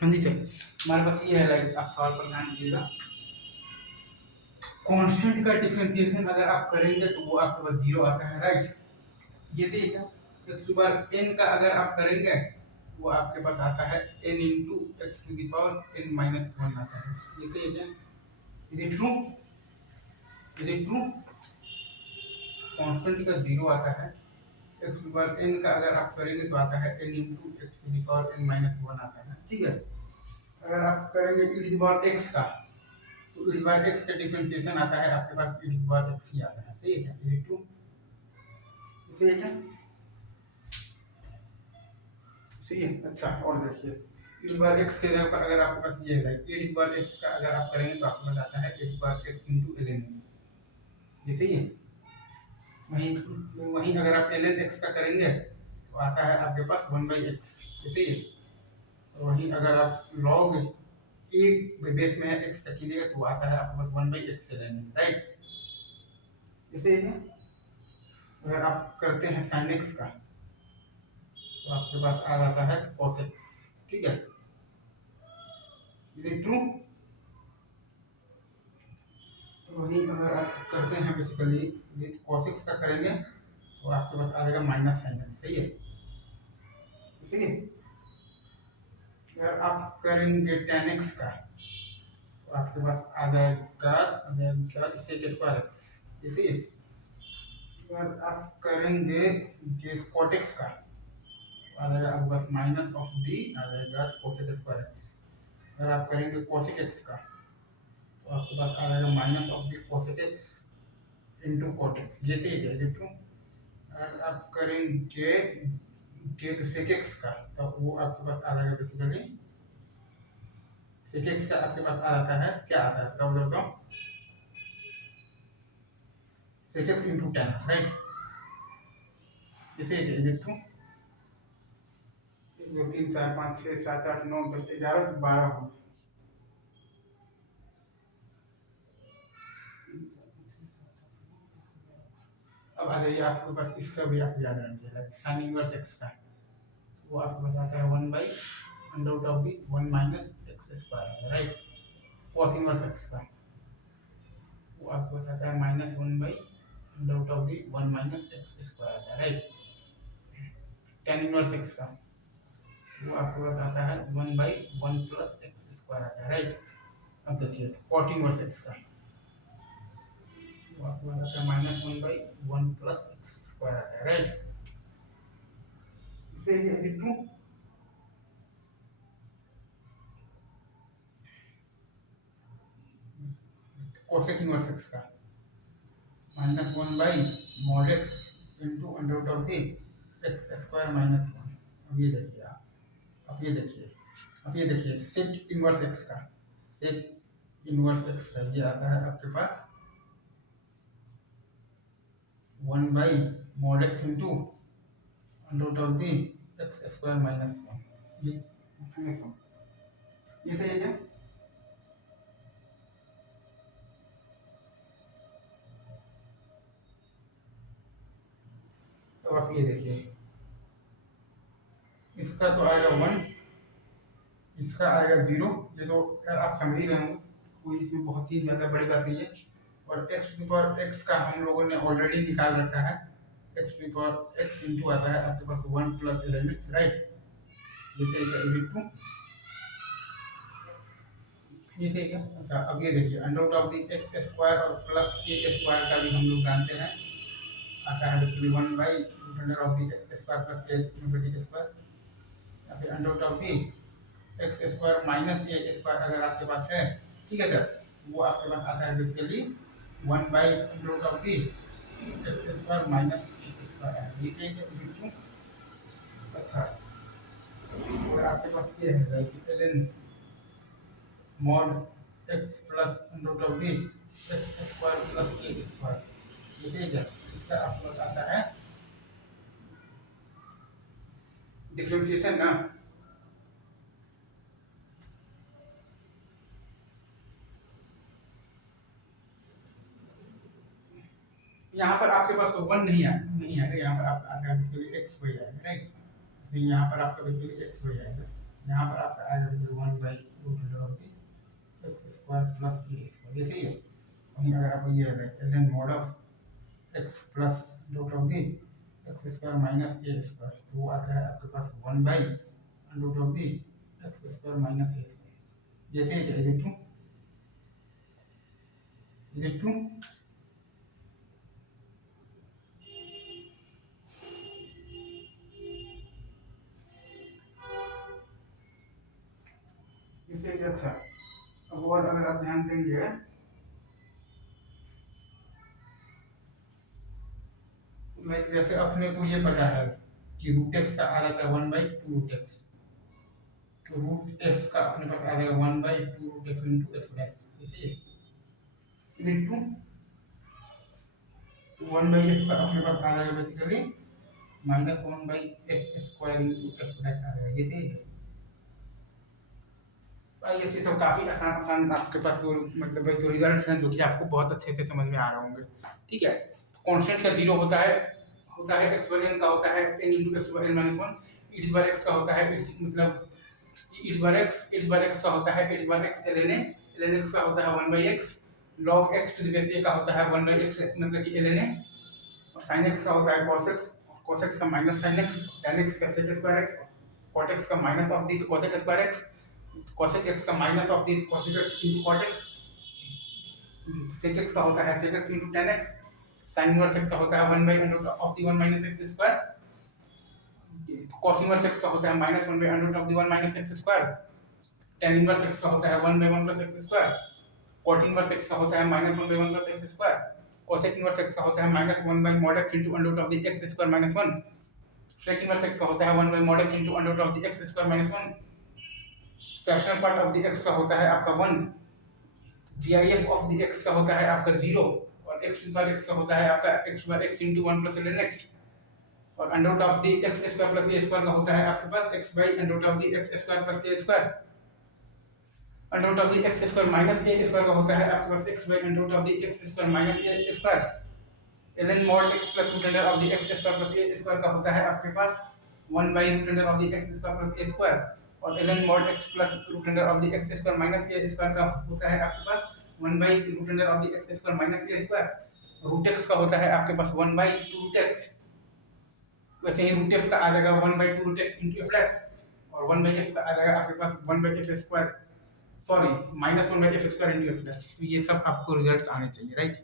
हाँ जी सर, हमारे पास ये है, लाइक आप सवाल पर ध्यान दीजिएगा। कांस्टेंट का डिफरेंशिएशन अगर आप करेंगे तो वो आपके पास जीरो आता है, राइट। ये सही है क्या? एक्स टू पावर एन का अगर आप करेंगे वो आपके पास आता है N into X to the power N minus one आता है। ये सही है क्या? Is it true? Is it true? Constant का जीरो आता है, एक्स टू पावर एन का अगर आप करेंगे तो आता है N into X to the power N minus one आता है, ठीक है। अगर आप करेंगे e to the power x का, तो e to the power x का डिफरेंशिएशन आता है आपके पास e to the power x ही आता है, सही है क्या? ये टू सही है क्या? सही है। अच्छा, और देखिए e to the power x के जगह पर अगर आपके पास ये है e to the power x का अगर आप करेंगे तो आपके पास आता है e to the power x into ln, ये सही है। वहीं वहीं अगर आप ln x का करेंगे तो आता है आपके पास 1/x, ये सही है। और वहीं अगर आप log एक बेस में x का कीजिएगा तो आता है आपके पास 1/x ln, राइट। इसे अगर आप करते हैं sin x का तो आपके पास आ जाता है cos x, ठीक है। Is true? तो वही अगर आप करते हैं बेसिकली विथ cos x का करेंगे तो आपके पास आ जाएगा माइनस sin x, सही है। सही है। अगर आप करेंगे tan x का तो आपके पास आ जाएगा sec स्क्वायर x, ये सही है। अगर आप करेंगे cot x का आ जाएगा आपके पास माइनस ऑफ दी आ जाएगा कोसेक स्क्वायर एक्स। अगर आप करेंगे कोसेक एक्स का तो आपके पास आ जाएगा minus of the cosec X into cot X, ये सही है क्या? टू। अगर आप करेंगे तो सेक एक्स का तो वो आपके पास आ जाएगा बेसिकली सेक एक्स का आपके पास आ जाता है, क्या आता है बताओ बताओ? Sec X into tan, right. ये सही है क्या? टू। 1 2 3 4 5 6 7 8 9 10 11 12 हो। अब आ जाइए आपके पास इसका भी आप याद रखिएगा साइन इनवर्स एक्स का, वो आपको बताता है 1/√1 minus x square, right. Cos inverse x का वो आपको बताता है -1/√1 minus x square, right. Tan inverse x का वो आपको बताता है 1/1 प्लस एक्स स्क्वायर, राइट। अब देखिए कॉट इनवर्स एक्स का वो आपको बताता है -1/1 प्लस एक्स स्क्वायर, राइट। इसे ट्रू। कोसेक इनवर्स एक्स का -1/mod x into x square -1। अब ये देखिए आप, अब ये देखिए सेक इनवर्स एक्स का, सेक इनवर्स एक्स का ये आता है आपके पास 1/mod x into x square -1। ये सही है क्या? तो आप ये देखिए इसका तो आएगा 1, इसका आएगा 0। ये तो यार आप समझ ही रहे हो, कोई इसमें बहुत ही ज़्यादा बड़ी बात नहीं है। और एक्स टू पावर एक्स का हम लोगों ने ऑलरेडी निकाल रखा है, x to power x into आता है आपके पास 1 प्लस एलिमेंट्स, राइट। जैसे टू ये सही है। अच्छा अब ये देखिए under of the x square और प्लस ए स्क्वायर का भी हम लोग जानते हैं, आता है बेसिकली 1/√अंडर of the x square plus a square, या फिर under of the x square minus A square अगर आपके पास है, ठीक है सर, वो आपके पास आता है बेसिकली 1/√द एक्स स्क्वायर माइनस ए स्क्वायर, ये सही है। अच्छा और आपके पास ये है like ln mod x plus √d x square plus a square, ये सही है। इसका आपको बताता है डिफरेंशिएशन ना। यहाँ पर आपके पास तो 1 नहीं आएगा, यहाँ पर आप आएगा बेसिकली x हो जाएगा, राइट। तो यहाँ पर आपका बेसिकली x हो जाएगा, यहाँ पर आपका आएगा बेसिकली 1 स्क्वायर, ये सही है। वहीं अगर आप ये ln mod of x plus root of the X square minus A square, तो वो आता है आपके पास 1/√ऑफ the X square minus A square, ये सही है। Is it true? इसे अच्छा, अब और अगर आप ध्यान देंगे लाइक जैसे अपने को ये पता है कि रूट एक्स का आ जाता है 1/2 रूट एक्स, तो रूट एक्स का अपने पास आ जाएगा 1/2 root x into x dash, इसे इंटू 1/x का अपने पास आ जाएगा basically -1/x square into x dash आ जाएगा, ये सही है। ये सब काफी आसान आसान आपके पास जो मतलब जो रिजल्ट हैं जो कि आपको बहुत अच्छे से समझ में आ रहे होंगे, ठीक है। कांस्टेंट का जीरो होता है एक्स बार एन का होता है n इंटू एक्स बार एन माइनस वन, e बार एक्स का होता है मतलब e बार एक्स का होता है h बार एक्स ln x का होता है 1/x, log x to the base a का होता है 1/x मतलब कि ln a, और sin x का होता है cos x का minus sin x, tan x का sec square x, cot x का माइनस ऑफ दी तो cosec square x, cosec x का माइनस ऑफ दी तो cosec x into cot x, sec x का होता है sec x into tan x, sin inverse x का होता है 1/√ऑफ दी 1 minus x square, cos inverse x का होता है -1/√ऑफ दी 1 minus x square, tan inverse x का होता है 1/1 plus x square, cot inverse x का होता है -1/1 plus x square, cosec inverse x का होता है -1/mod x into √of the x square minus 1, sec inverse x का होता है 1/mod x into √of the x square minus 1, fractional part of the x का होता है आपका 1, GIF ऑफ दी x का होता है आपका 0, और x बार x का होता है आपका x बार x into 1 plus ln x, और under of the x square plus a square का होता है आपके पास x by under of the x square plus a square, under of the x square minus a square का होता है आपके पास x by under of the x square minus a square, ln mod x plus root under of the x square plus a square का होता है आपके पास 1 by root under of the x square plus a square, और ln mod x plus root under of the x square minus a square का होता है आपके पास 1 by root under of the x square minus a square, root x का होता है आपके पास 1/2 रूट x, वैसे ही रूट f का आ जाएगा 1/2 root f into f plus, और 1/f का आ जाएगा आपके पास 1/f square sorry -1/f square into f plus, तो ये सब आपको रिजल्ट्स आने चाहिए, राइट।